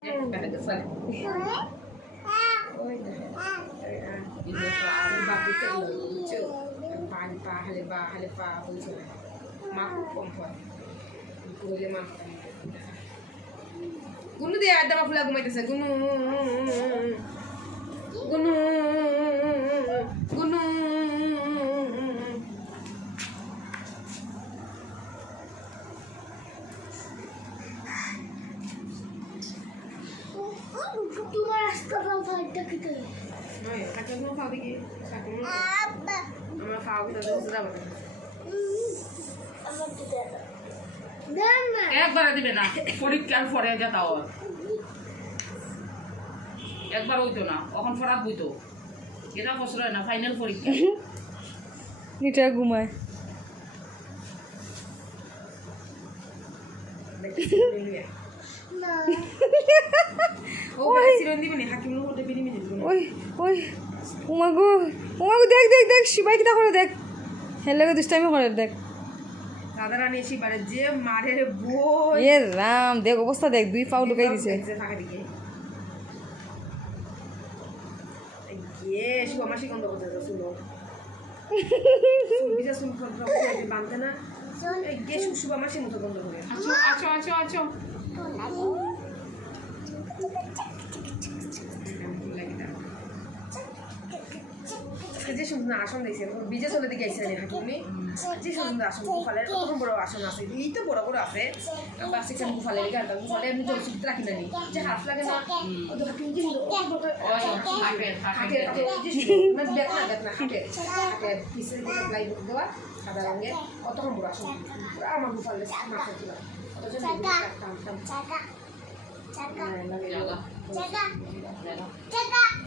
Gunu dia ada apa lagu macam tu? Gunu, gunu, gunu. तुम्हारा रास्ता कहाँ fight किधर? नहीं, kakak mau faham begini. Kakak mau. Apa? Mama faham kita tu sudah betul. Apa tidak? Nana. একবার দিবে না পরীক্ষার পরে যেতাও একবার হইতো না এখন ফরাত হইতো এটা বছর হয় না ফাইনাল পরীক্ষা নিটা ঘুমায় না ও বেশি রন্দি বনি হাকিম নো ওটা বিলি মিনিট বনি ওই ওই উমাগো দেখ দেখ দেখ শিবাই কিটা করে দেখ হেলে দুষ্টামি করে দেখ সাধারণ এসি বারে যে মারে রে বই এ রাম দেখ অবস্থা দেখ দুই পাও ঢুকাই দিছে ফাঁকা দিকে ইয়ে শিব মাসি গন্ধ করতে শুনো বিজা শুন করে বানতে না এই গে শিব মাসি মতো গন্ধ করে আছো আছো আছো যে সুন্দর আসন দিয়েছে বিজে চলে দিকে আইসে হাকিমনি যে সুন্দর আসন গুফালের কত বড় আসন আছে এই তো বড় বড় আছে বাসে কেন গুফালের গানটা গুফালে এমনি জল সুবিধা রাখি না যে হাফ লাগে না তো হাকিম যে হাতে মানে দেখ না হাতে পিছে দিকে লাই দেওয়া সাদা রঙের কতক্ষণ বড় আসন আমার গুফালে মাথা ছিল অথচ Jaga. Jaga. Jaga. Jaga. Jaga.